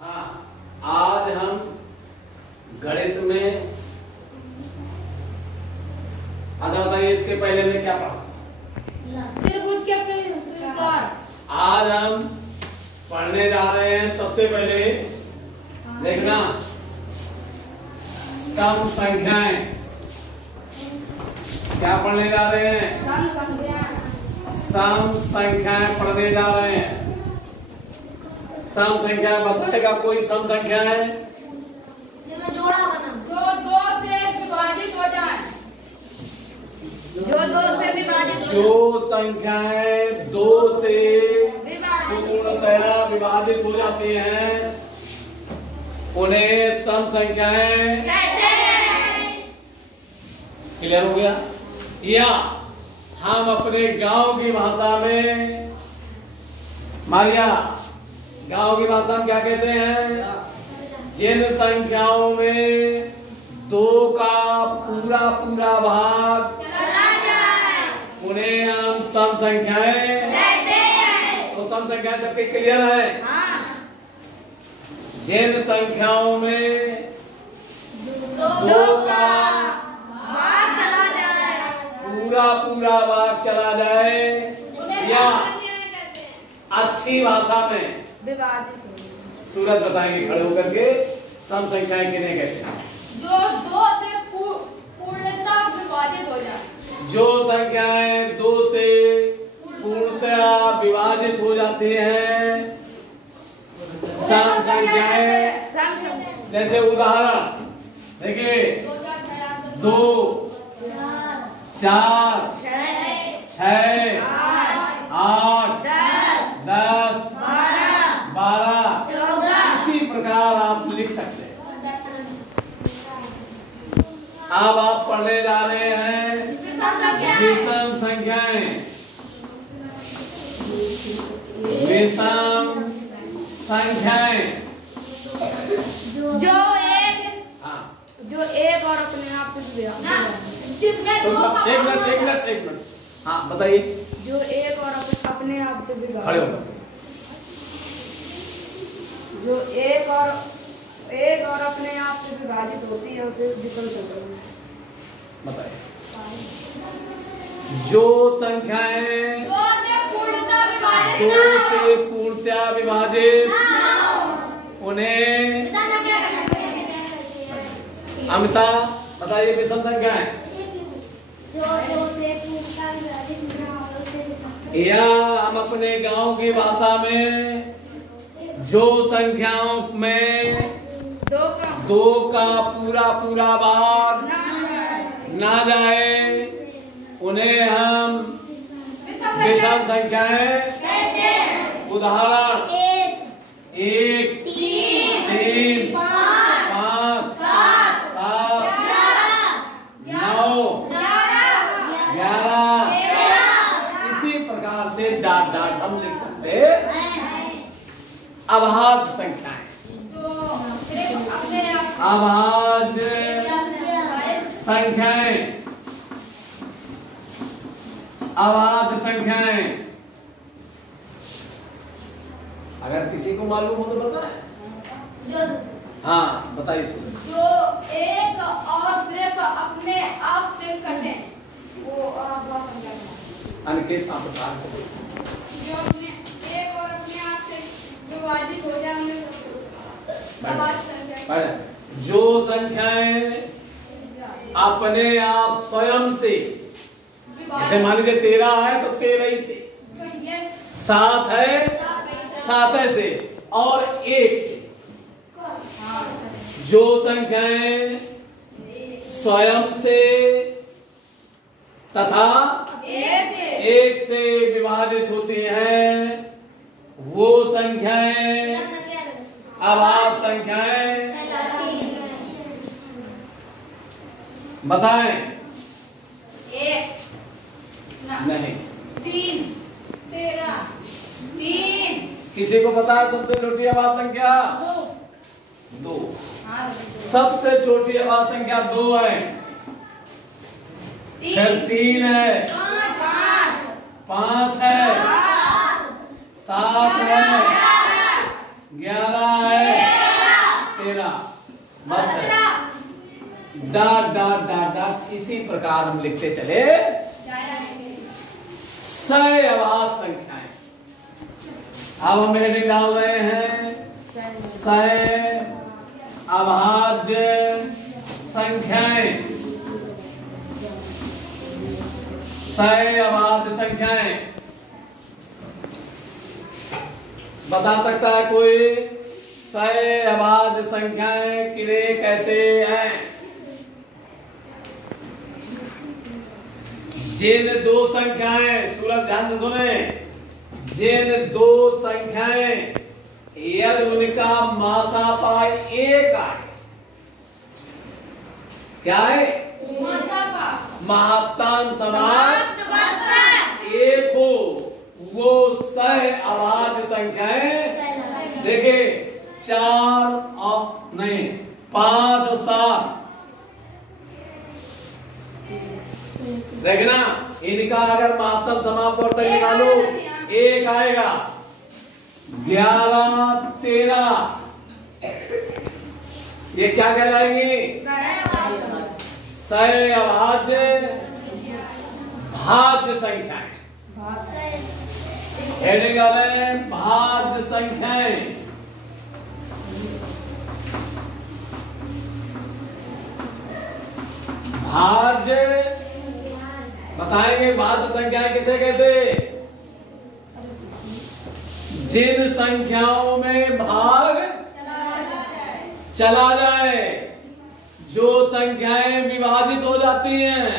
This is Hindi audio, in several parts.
हाँ, आज हम गणित में, अच्छा बताइए इसके पहले में क्या पढ़ा? आज हम पढ़ने जा रहे हैं सबसे पहले, देखना, सम संख्याएं। क्या पढ़ने जा रहे हैं? सम संख्याएं पढ़ने जा रहे हैं। सम संख्या बताएगा कोई सम संख्या है जिसमें जोड़ा बना जो दो से विभाजित हो जाए, जो दो से विभाजित, जो संख्याएं दो से पूर्णतया विभाजित हो जाती हैं उन्हें सम संख्याएं कहते हैं। क्लियर हो गया? या हम अपने गांव की भाषा में, मारिया, गांव की भाषा में क्या कहते हैं? जिन संख्याओं में दो का पूरा पूरा भाग चला जाए उन्हें हम सम संख्याएं कहते हैं। तो सम संख्याएं सबके क्लियर है? हाँ। जिन संख्याओं में दो का भाग चला जाए, पूरा पूरा भाग चला जाए, या अच्छी भाषा में सूरत बताएंगे खड़े होकर के सम संख्याएं किन्हें कहते हैं? जो दो से पूर्णतः विभाजित हो जाए, जो संख्याएं दो से पूर्णतः विभाजित हो जाती हैं सम संख्याएं। जैसे उदाहरण देखिए, 2, 4, 6, 8, 10, 12, इसी प्रकार आप लिख सकते हैं। अब आप पढ़ने जा रहे हैं विषम संख्याएं। विषम संख्याएं जो एक और अपने आप से जिसमें तो दो का एक मिनट हाँ बताइए। जो एक और अपने आप से खड़े होकर जो एक और अपने आप से विभाजित होती है उसे विषम संख्या बताइए। जो संख्याएं दो से पूर्णतः विभाजित उन्हें अमिता बताइए विषम संख्याएं। या हम अपने गांव की भाषा में जो संख्याओं में दो का पूरा पूरा भाग ना जाए उन्हें हम विषम संख्याएं कहते हैं। उदाहरण 1, 3, 5, 7, 9, 11, इसी प्रकार से डाट डाट हम लिख सकते हैं। अभाज्य संख्याएं, अभाज्य संख्याएं, अभाज्य संख्याएं। अगर किसी को मालूम हो तो बताएं। हाँ बताइए। जो एक और सिर्फ अपने आप से कटे वो अनिकेत आप बता। जो एक और अपने आप से विभाजित हो जाए जो संख्याएं अपने आप स्वयं से, जैसे मान लीजिए 13 है तो 13 ही से, 7 है 7 से, और 1 से। जो संख्याएं स्वयं से तथा 1 से विभाजित होती हैं वो संख्याएं अभाज्य संख्याएं बताएं। 1 नहीं, 3, 13, 3। किसी को पता है सबसे छोटी अभाज्य संख्या? 2। सबसे छोटी अभाज्य संख्या 2 है, फिर 3 है, 5 है, 7 है, 11 है, बस है। डॉट डॉट डॉट डॉट इसी प्रकार हम लिखते चले सय आवाज संख्याएं। अब हम हेडिंग डाल रहे हैं सय अभाज्य संख्याएं। सय अभाज्य संख्याएं बता सकता है कोई? सय अभाज्य संख्याएं किन्हें कहते हैं? जिन दो संख्याएं, सूरज ध्यान से सुने, जिन दो संख्याएं यदि उनका मासापा एक आए, क्या है? महत्तम समाप्त एक हो, वो सह अभाज्य संख्याएं। देखिए 4 और नहीं 5 और 7, देखना इनका अगर महत्तम समाप्त और तक निकालो एक आएगा। 11 13 ये क्या कहलाएंगे? सय अभाज्य भाज्य संख्याएं। हेडिंग डालें भाज्य संख्याएं। भाज्य बताएंगे भाज्य संख्याएं किसे कहते? जिन संख्याओं में भाग चला जाए, जो संख्याएं विभाजित हो जाती हैं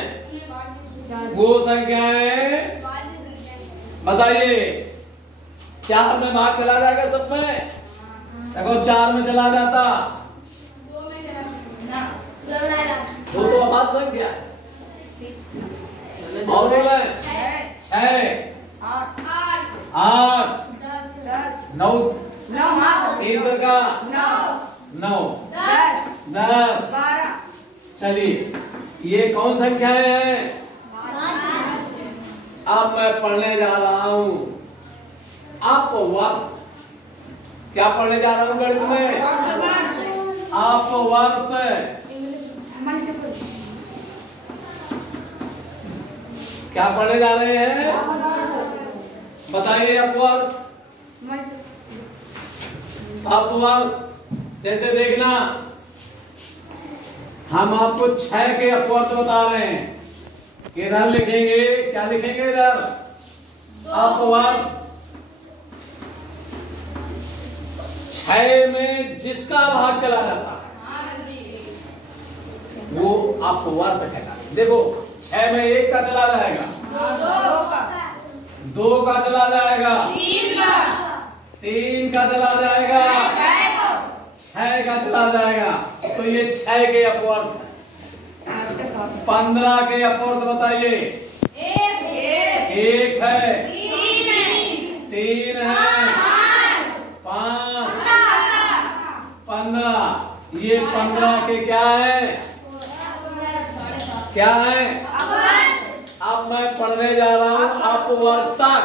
वो संख्याएं। बताइए 4 में भाग चला जाएगा सब में? देखो 4 में चला जाता, 2 तो अभाज्य संख्या है। और बोले 6 8 9 3 का 9 10 चलिए ये कौन संख्याएं हैं? अब मैं पढ़ने जा रहा हूं अपवर्त। क्या पढ़ने जा रहा हूं गणित में? अपवर्त। क्या पढ़ने जा रहे हैं? बताइए अपवर्त। अपवर्त जैसे देखना हम आपको 6 के अपवर्त बता रहे हैं। इधर लिखेंगे, क्या लिखेंगे इधर? अपवर्त। 6 में जिसका भाग चला जाता है वो अपवर्त कहलाता है। देखो 6 में 1 का चला जाएगा, 2 का चला जाएगा, 3 का चला जाएगा, 6 का चला जाएगा। तो ये 6 के अपवर्त है। 15 के अपवर्त बताइए। 1 है, 3 है, 5 15। ये 15 के क्या है? क्या है? अब मैं पढ़ने जा रहा हूं अपवर्तक।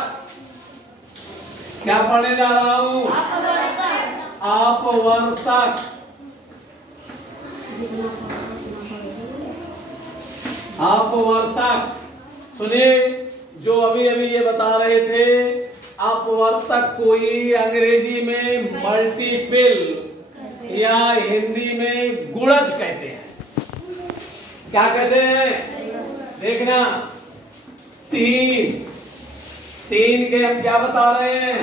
क्या पढ़ने जा रहा हूं? अपवर्तक। अपवर्तक सुनिए, जो अभी अभी ये बता रहे थे, अपवर्तक कोई अंग्रेजी में मल्टीपल या हिंदी में गुणज कहते हैं। क्या कहते हैं? देखना 3 के हम क्या बता रहे हैं?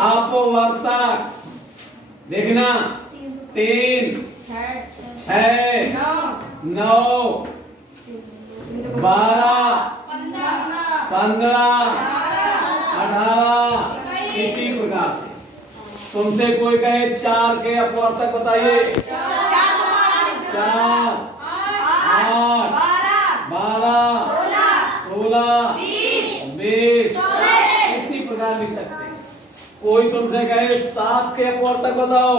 अपवर्तक। देखना 3 6 9 12 15 18 इसी प्रकार से। तुमसे कोई कहे 4 के अपवर्तक बताइए। 4 8 12 16 20 इसी प्रकार लिख सकते हैं। कोई तुमसे कहे 7 के अपवर्तक बताओ।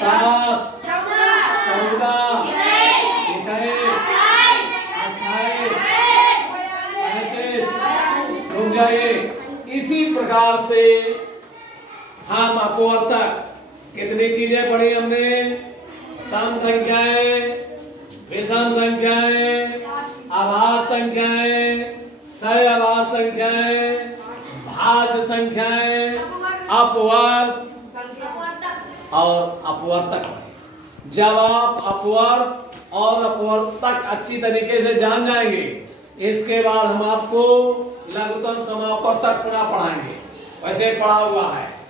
7 14 रुक जाइए। इसी प्रकार से हम अपवर्तक कितनी चीजें पढ़ी हमने? सम संख्याएं, विषम संख्याएं, आभास संख्याएं, सहअभास संख्याएं, भाज्य संख्याएं, अपवर्त और अपवर्तक पढ़े। जब आप अपवर्त और अपवर्तक अच्छी तरीके से जान जाएंगे, इसके बाद हम आपको लघुत्तम समापवर्तक पुनः पढ़ाएंगे। वैसे पढ़ा हुआ है।